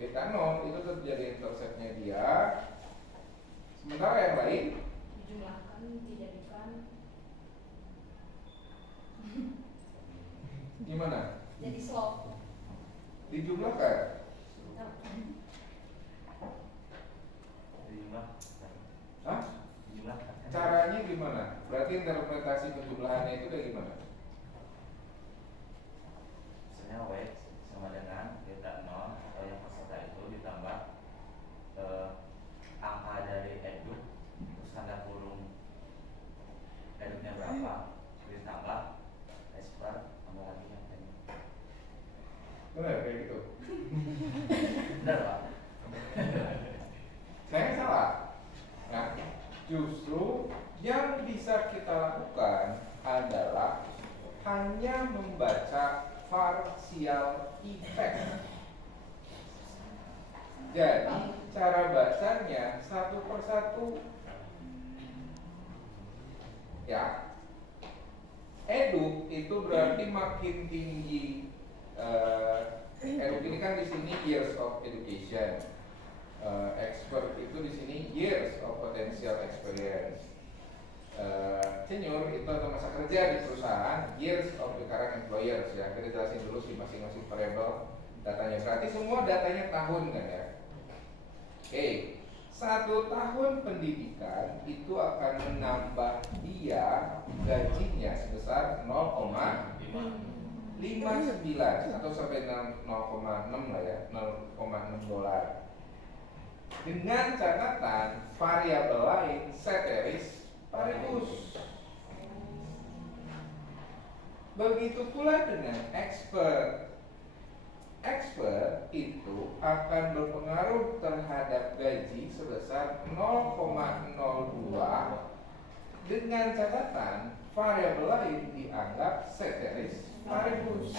beta 0 itu tetap jadi interceptnya dia. Sementara yang lain dijumlahkan, dijadikan gimana? jadi slope. Dijumlahkan. Hah? Caranya gimana? Berarti interpretasi penjumlahannya itu kayak gimana? Misalnya W sama dengan beta 0 atau yang peserta itu ditambah angka dari eduk, terus tanda kurung eduknya berapa, ditambah esper tambah lagi yang lain. Benar kayak gitu? Benar Pak? Saya salah. Nah, justru yang bisa kita lakukan adalah hanya membaca partial effect. Jadi cara bacanya satu persatu. Ya, eduk itu berarti makin tinggi. Eduk ini kan di sini years of education. Expert itu di sini years of potential experience. Tenure itu atau masa kerja di perusahaan, years of the current employers ya. Kita jelasin dulu sih masing-masing variable datanya. Berarti semua datanya tahun kan ya. Oke, 1 tahun pendidikan itu akan menambah dia gajinya sebesar 0,59 atau sampai 0,6 lah ya, 0,6 dolar. Dengan catatan variabel lain ceteris paribus. Begitu pula dengan expert. Expert itu akan berpengaruh terhadap gaji sebesar 0,02 dengan catatan variabel lain dianggap ceteris paribus.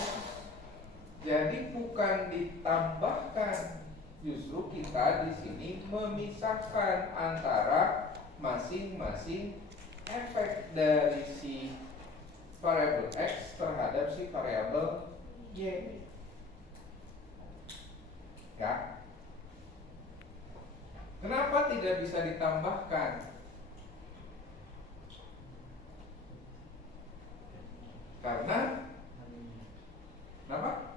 Jadi bukan ditambahkan, justru kita di sini memisahkan antara masing-masing efek dari si variabel X terhadap si variabel Y. Ya. Kenapa tidak bisa ditambahkan? Karena kenapa?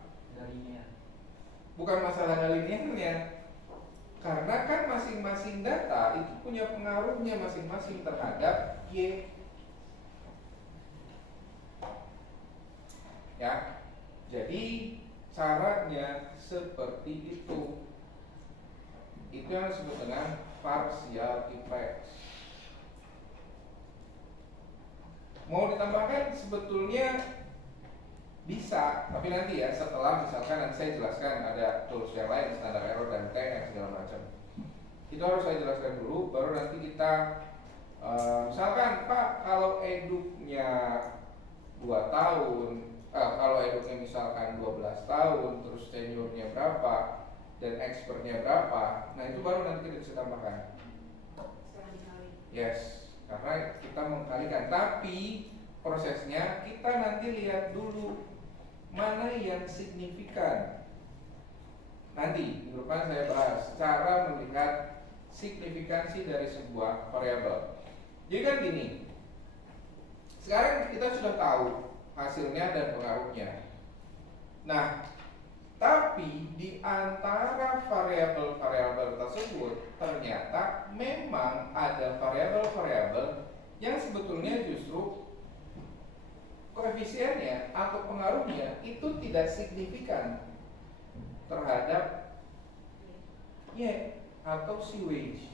Bukan masalah linearnya. Karena kan masing-masing data itu punya pengaruhnya masing-masing terhadap Y. Ya. Jadi caranya seperti itu. Itu yang disebut dengan partial effect. Mau ditambahkan sebetulnya bisa, tapi nanti ya setelah misalkan nanti saya jelaskan ada tools yang lain, standar error dan tag segala macam. Itu harus saya jelaskan dulu, baru nanti kita misalkan Pak kalau eduknya 2 tahun, kalau eduknya misalkan 12 tahun, terus tenurnya berapa dan expertnya berapa, nah itu baru nanti kita bisa tambahkan. Setelah dikali. Yes, karena kita mengkalikan, tapi prosesnya kita nanti lihat dulu mana yang signifikan. Nanti minggu depan saya bahas cara melihat signifikansi dari sebuah variabel. Jadi kan gini, sekarang kita sudah tahu hasilnya dan pengaruhnya. Nah, tapi di antara variabel-variabel tersebut ternyata memang ada variabel-variabel yang sebetulnya justru koefisiennya atau pengaruhnya itu tidak signifikan terhadap Y atau si wage.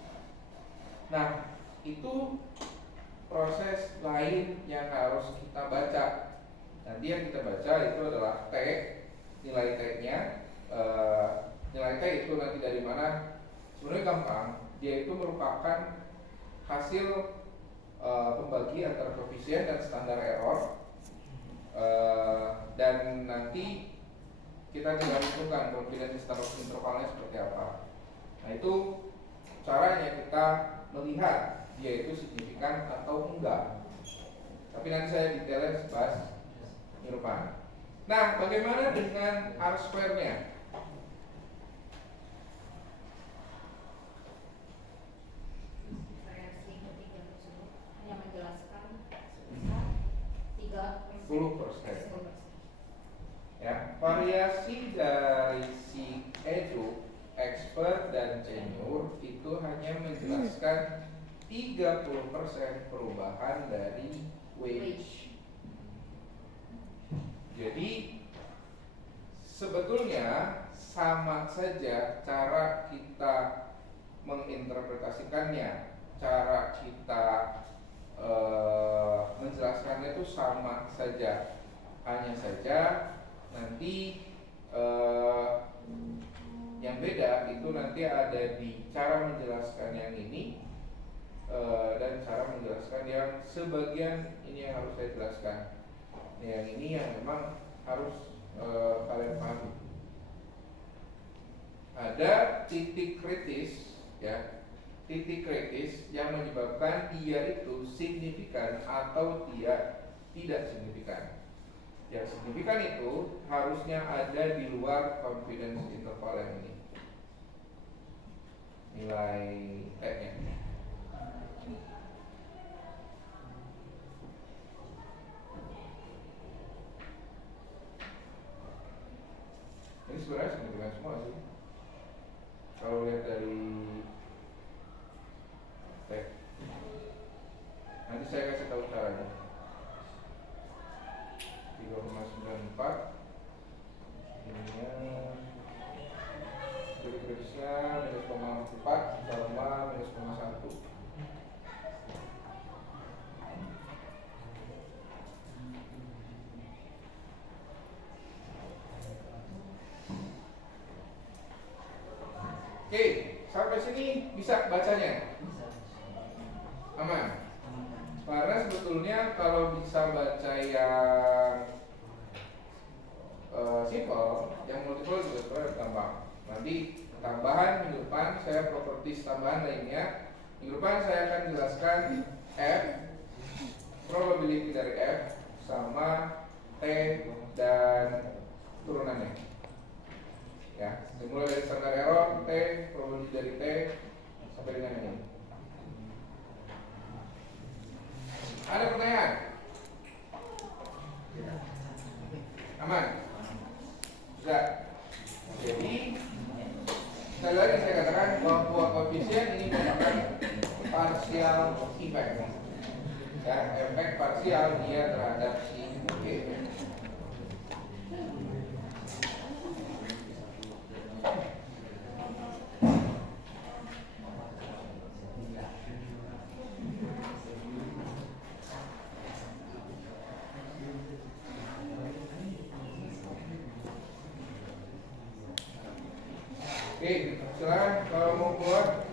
Nah, itu proses lain yang harus kita baca. Nanti yang kita baca itu adalah T, nilai T-nya. Nilai T itu nanti dari mana? Sebenarnya gampang. Dia itu merupakan hasil pembagi antara koefisien dan standar error. Dan nanti kita tinggal tentukan confidence intervalnya seperti apa. Nah, itu caranya kita melihat dia itu signifikan atau enggak. Tapi nanti saya detailnya bahas minggu depan. Nah, bagaimana dengan R square-nya? itu hanya menjelaskan 30% perubahan dari wage. Jadi sebetulnya sama saja cara kita menginterpretasikannya, cara kita menjelaskannya itu sama saja. Hanya saja nanti yang beda itu nanti ada di cara menjelaskan yang ini dan cara menjelaskan yang sebagian ini yang harus saya jelaskan. Yang ini yang memang harus kalian pahami. Ada titik kritis, ya, titik kritis yang menyebabkan dia itu signifikan atau dia tidak signifikan. Yang signifikan itu harusnya ada di luar confidence interval yang ini. Nilai T-nya. Ini sebenarnya signifikan semua sih. Kalau lihat dari T, nanti saya kasih tahu caranya. 3,94 ininya kritisnya -0,4 sama -0,1. Oke, sampai sini bisa bacanya? Aman? Karena sebetulnya kalau bisa baca yang simple, yang multiple juga sebenarnya gampang. Nanti tambahan minggu depan saya properties tambahan lainnya. Minggu depan saya akan jelaskan F, probability dari F sama T dan turunannya. Ya, dimulai dari standar error T, probability dari T sampai dengan ini. Ada pertanyaan? Aman? Sudah. Jadi sekali lagi saya katakan bahwa koefisien ini merupakan partial effect, ya, efek parsial dia terhadap si G. Oke, silakan kalau mau keluar.